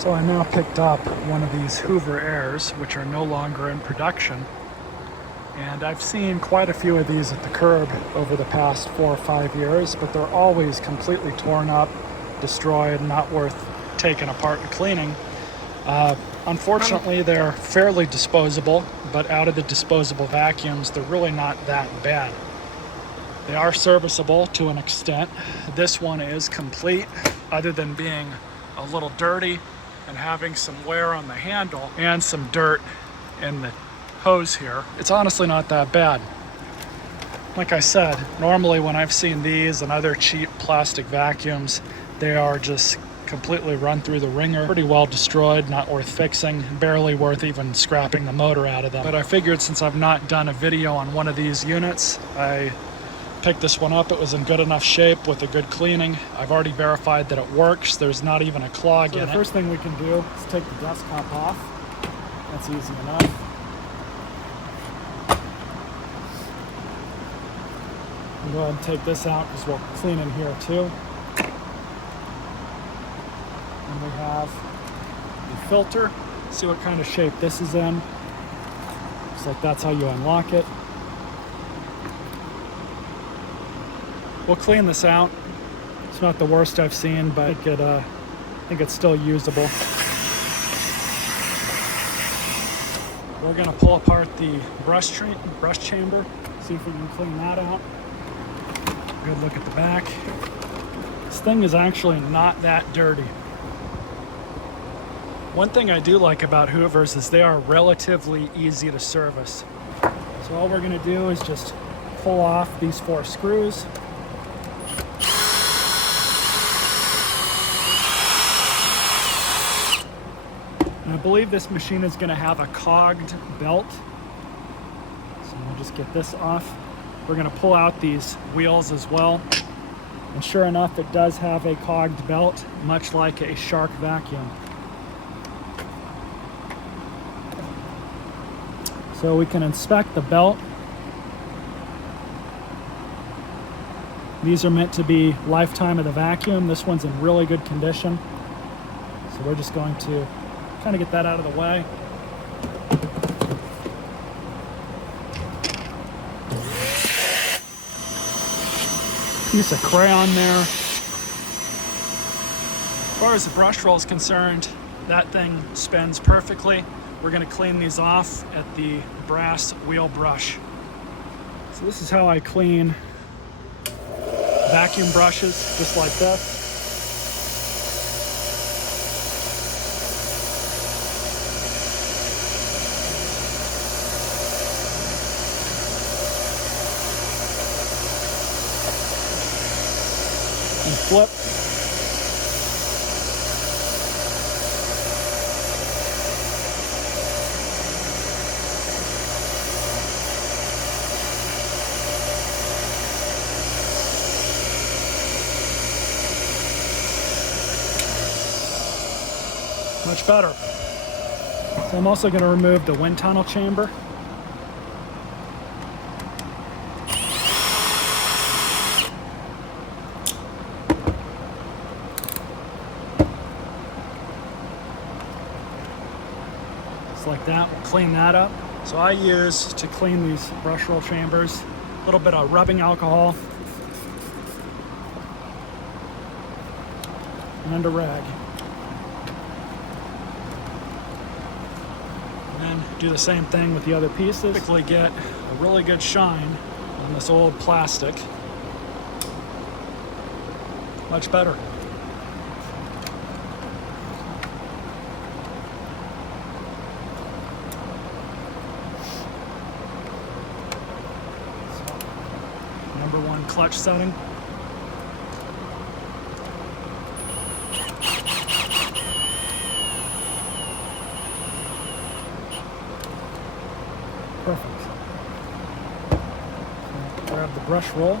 So I now picked up one of these Hoover Airs, which are no longer in production. And I've seen quite a few of these at the curb over the past 4 or 5 years, but they're always completely torn up, destroyed, not worth taking apart and cleaning. Unfortunately, they're fairly disposable, but out of the disposable vacuums, they're really not that bad. They are serviceable to an extent. This one is complete, other than being a little dirty and having some wear on the handle and some dirt in the hose here. It's honestly not that bad. Like I said, normally when I've seen these and other cheap plastic vacuums, they are just completely run through the ringer, pretty well destroyed, not worth fixing, barely worth even scrapping the motor out of them. But I figured since I've not done a video on one of these units, I picked this one up. It was in good enough shape with a good cleaning. I've already verified that it works. There's not even a clog in it. The first thing we can do is take the dust cap off. That's easy enough. We'll go ahead and take this out because we'll clean in here too. And we have the filter. See what kind of shape this is in. Looks like that's how you unlock it. We'll clean this out. It's not the worst I've seen, but I think it's still usable. We're gonna pull apart the brush chamber, see if we can clean that out. Good look at the back. This thing is actually not that dirty. One thing I do like about Hoovers is they are relatively easy to service. So all we're gonna do is just pull off these 4 screws. And I believe this machine is going to have a cogged belt. So we'll just get this off. We're going to pull out these wheels as well. And sure enough, it does have a cogged belt, much like a Shark vacuum. So we can inspect the belt. These are meant to be lifetime of the vacuum. This one's in really good condition. So we're just going to kind of get that out of the way. Piece of crayon there. As far as the brush roll is concerned, that thing spins perfectly. We're going to clean these off at the brass wheel brush. So this is how I clean vacuum brushes, just like this. And flip. Much better. So I'm also going to remove the wind tunnel chamber. Just like that, we'll clean that up. So I use, to clean these brush roll chambers, a little bit of rubbing alcohol and a rag. And then do the same thing with the other pieces. Typically get a really good shine on this old plastic. Much better. Number 1 clutch setting. Perfect. So grab the brush roll.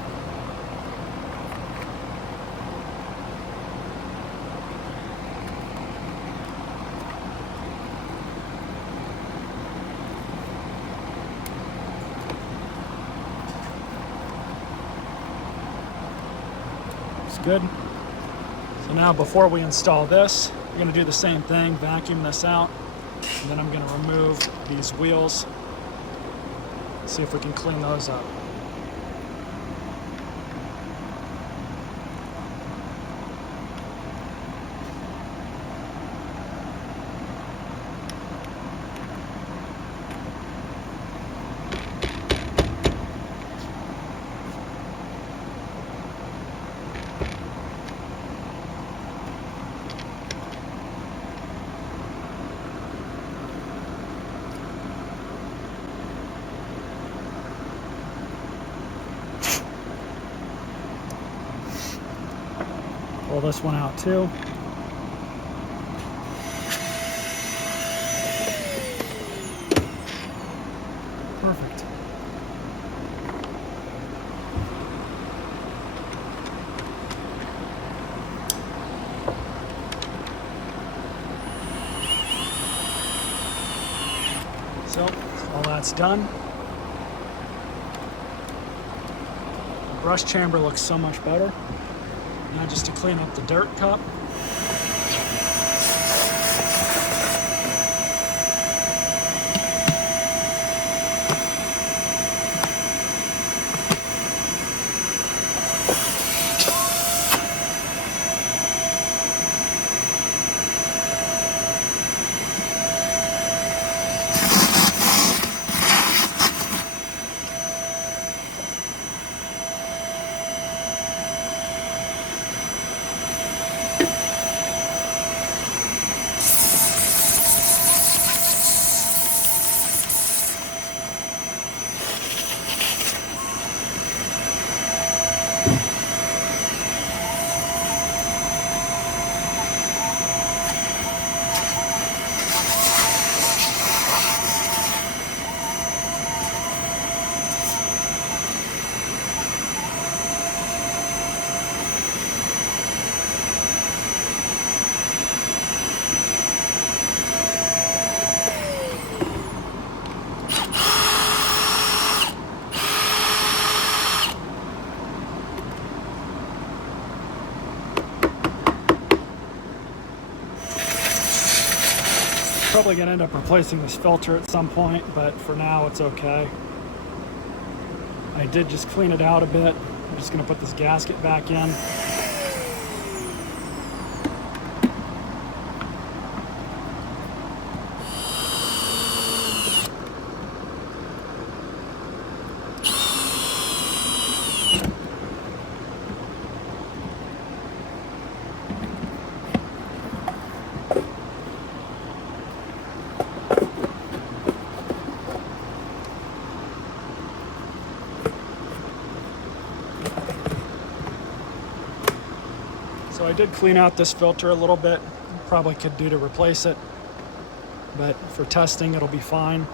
Looks good. So now before we install this, I'm gonna do the same thing, vacuum this out, and then I'm gonna remove these wheels, see if we can clean those up. Pull this one out too. Perfect. So, all that's done. The brush chamber looks so much better. Now just to clean up the dirt cup. Probably gonna end up replacing this filter at some point, but for now it's okay. I did just clean it out a bit. I'm just gonna put this gasket back in. So I did clean out this filter a little bit. Probably could do to replace it, but for testing it'll be fine.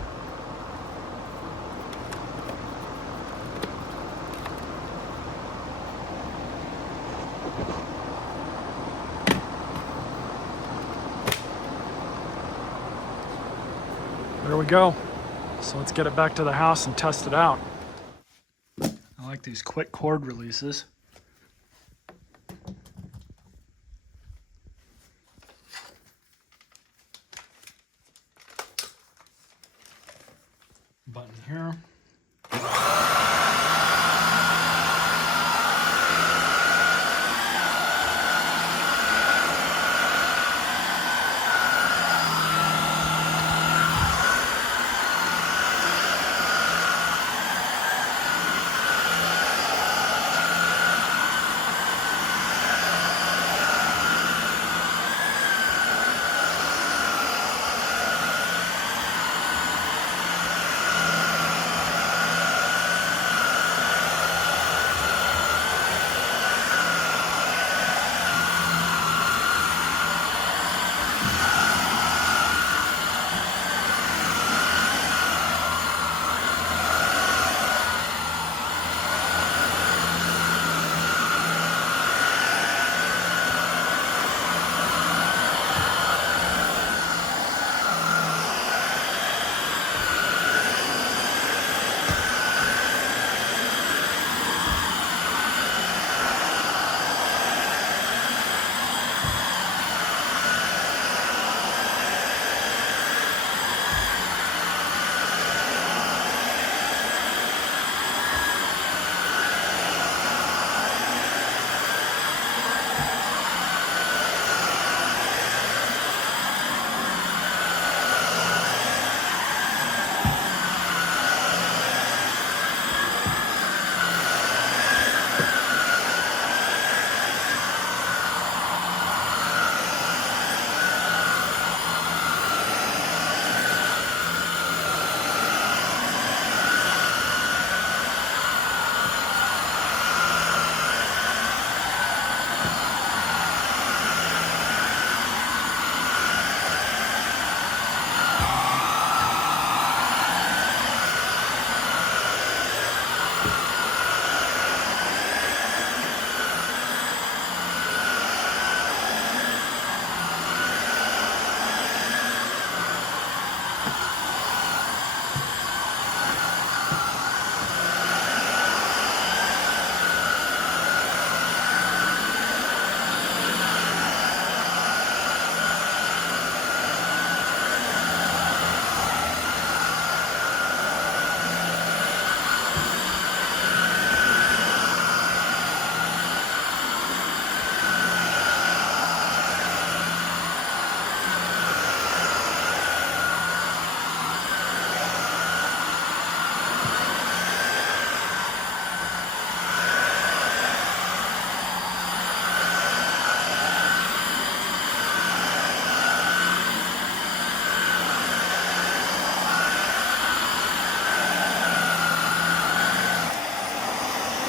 There we go. So let's get it back to the house and test it out. I like these quick cord releases. Button here.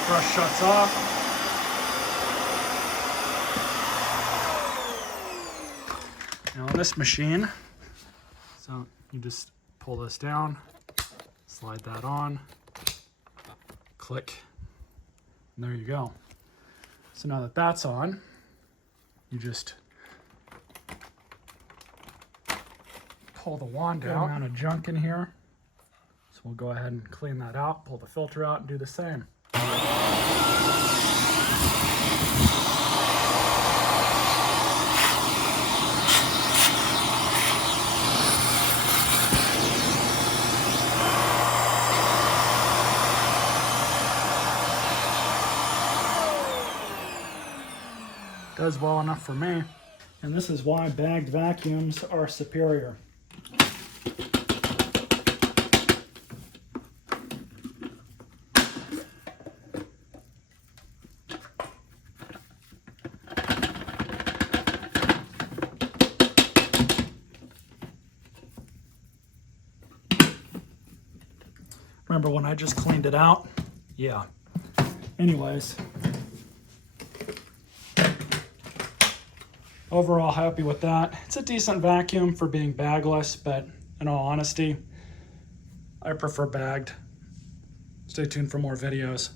Brush shuts off. Now on this machine, so you just pull this down, slide that on, click, and there you go. So now that that's on, you just pull the wand out. Good amount of junk in here. So we'll go ahead and clean that out, pull the filter out, and do the same. Does well enough for me. And this is why bagged vacuums are superior. Remember when I just cleaned it out? Yeah. Anyways. Overall happy with that. It's a decent vacuum for being bagless, but in all honesty, I prefer bagged. Stay tuned for more videos.